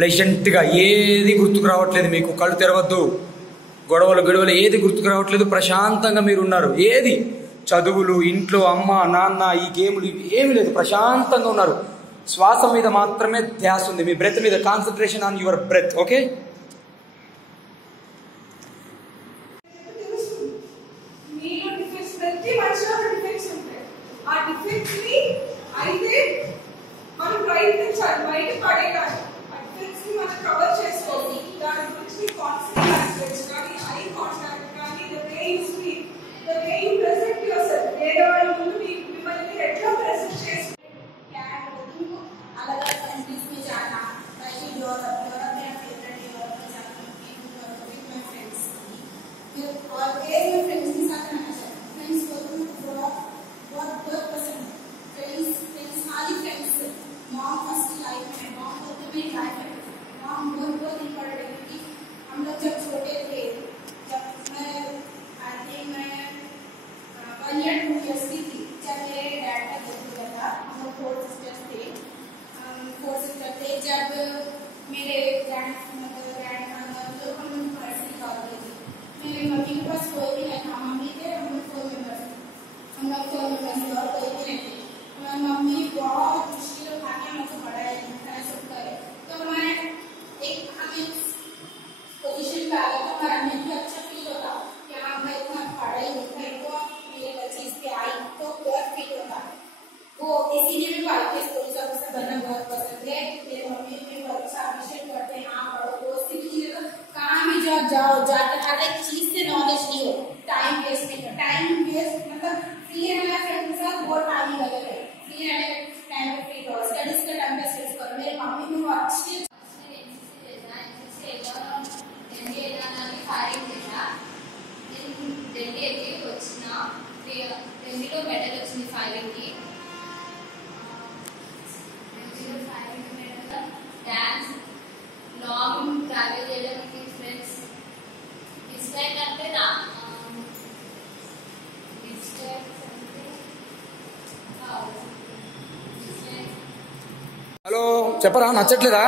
ప్లెజెంట్గా ఏది గుర్తుకు రావట్లేదు మీకు, కళ్ళు తెరవద్దు, గొడవలు ఏది గుర్తుకు రావట్లేదు, ప్రశాంతంగా మీరు ఉన్నారు. ఏది చదువులు, ఇంట్లో అమ్మ నాన్న, ఈ గేములు ఇవి ఏమి లేదు, ప్రశాంతంగా ఉన్నారు. శ్వాస మీద మాత్రమే ధ్యాస ఉంది, మీ బ్రెత్ మీద. Concentration on your breath. Okay, जाओ जाकर हर एक चीज से नॉलेज लियो, टाइम वेस्ट नहीं करो। टाइम वेस्ट मतलब फ्री रहना फ्रेंड के साथ बहुत टाइम लगेगा, फ्री रहने टाइम पे फ्री करो, स्टडीज का टाइम पे स्टडीज करो। मेरे मम्मी को अच्छी ఢిల్లీ అయితే వచ్చిన ఢిల్లీలో మెడల్ వచ్చింది 580. డాన్స్ లాంగ్ ట్రావెల్ చేయడానికి ఫ్రెండ్స్ డిస్లైక్ అంటే నా హలో చెప్పరా, నచ్చట్లేదా?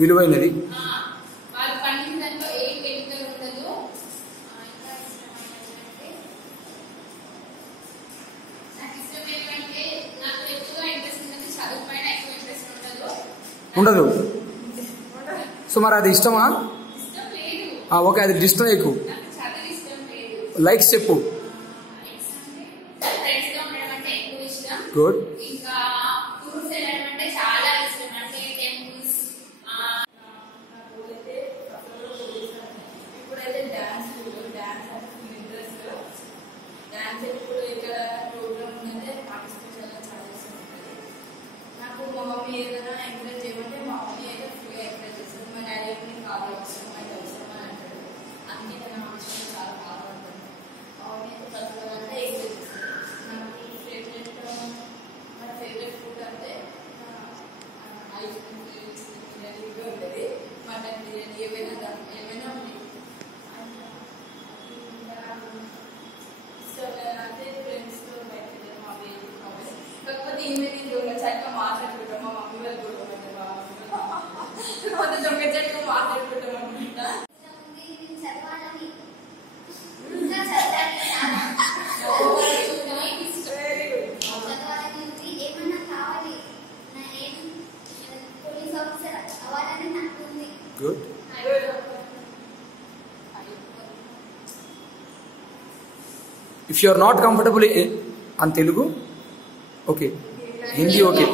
విలువైనది. ఉండదు. సో మరి అది ఇష్టమా? ఓకే, అది డిస్లైక్. లైక్స్ చెప్పు. గుడ్. అందుకే నా విషయం చాలా బాగుంటుంది. If you are not comfortable అని Telugu okay, Hindi okay.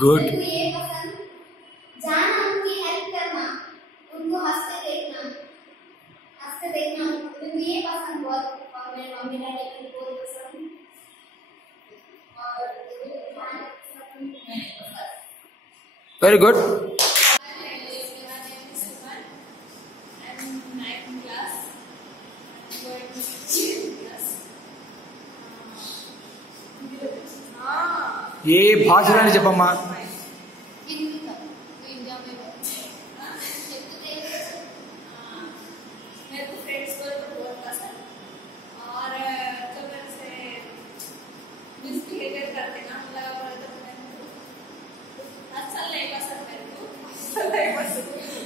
Good. जाना उनकी हेल्प करना, उनको हंसते देखना, उनको ये पसंद बहुत, और मेरे मम्मी डैडी को बहुत पसंद, और वेरी गुड. ఏ భాషలని చెప్పమ్మా?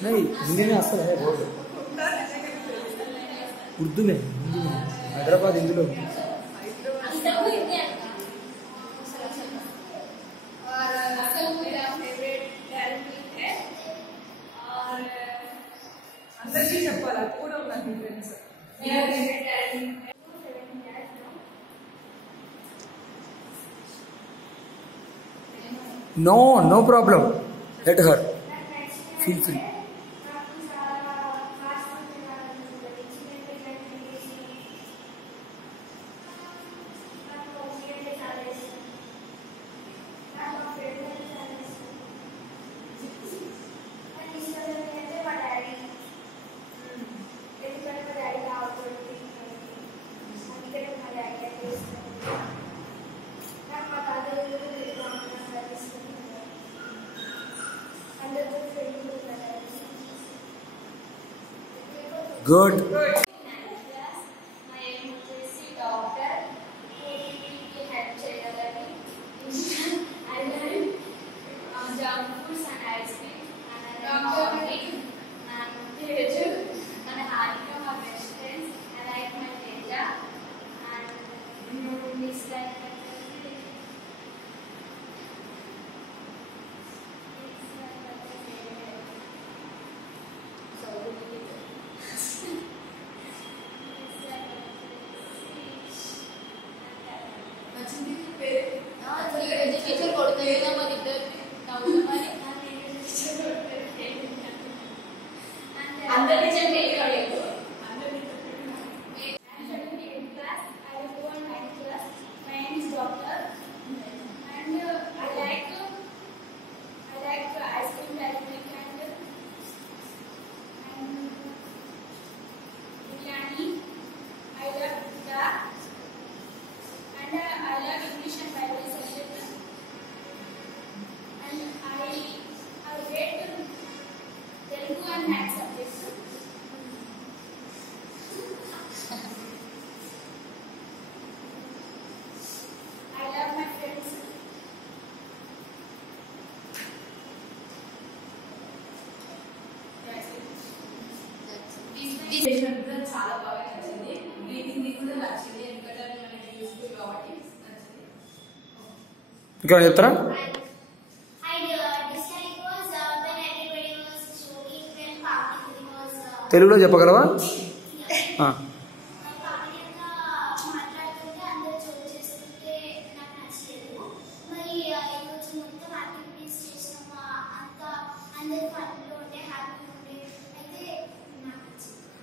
नहीं, हिंदी में असल है बोल, उर्दू में, हैदराबाद हिंदी लोग. No problem. Let her. Feel free. Good. చాలా బాగా నచ్చింది. బ్రీతింగ్ కూడా నచ్చింది, ఎందుకంటే అది మనకి యూస్ఫుల్ కాబట్టి నచ్చింది. ఇంకా చెప్తారా? తెలుగులో చెప్పగలవా?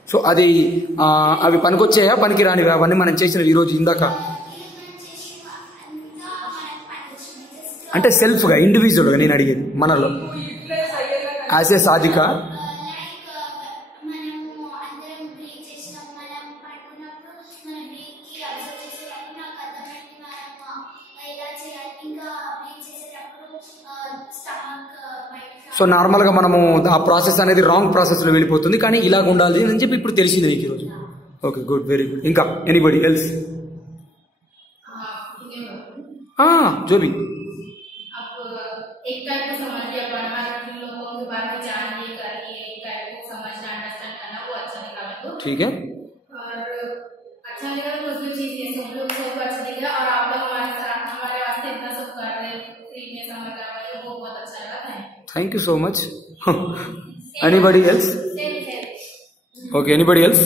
సో అది అవి పనికొచ్చాయా పనికి రానివి అవన్నీ మనం చేసినవి ఈరోజు ఇందాక? అంటే సెల్ఫ్గా ఇండివిజువల్గా నేను అడిగేది మనలో యాజ్ ఏ సాధిక. సో నార్మల్గా మనము ఆ ప్రాసెస్ అనేది రాంగ్ ప్రాసెస్లో వెళ్ళిపోతుంది, కానీ ఇలాగ ఉండాలి అని చెప్పి ఇప్పుడు తెలిసింది నీకు ఈరోజు. Okay, good, very good. ఇంకా ఎనీబడి ఎల్స్? జోబీ एक टाइप को समझ लिया, पढ़ना लोगों के बारे में जानने करके एक टाइप को समझना अंडरस्टैंड करना वो अच्छा लगा मेरे को। ठीक है, और अच्छा लगा कुछ भी चीज जैसे हम लोग सबको अच्छा लगा और आप लोग हमारे साथ हमारे वास्ते इतना सब कर रहे फ्री में समय कर रहे हो, वो बहुत अच्छा लगा। Thank you so much. Anybody else? Okay, anybody else?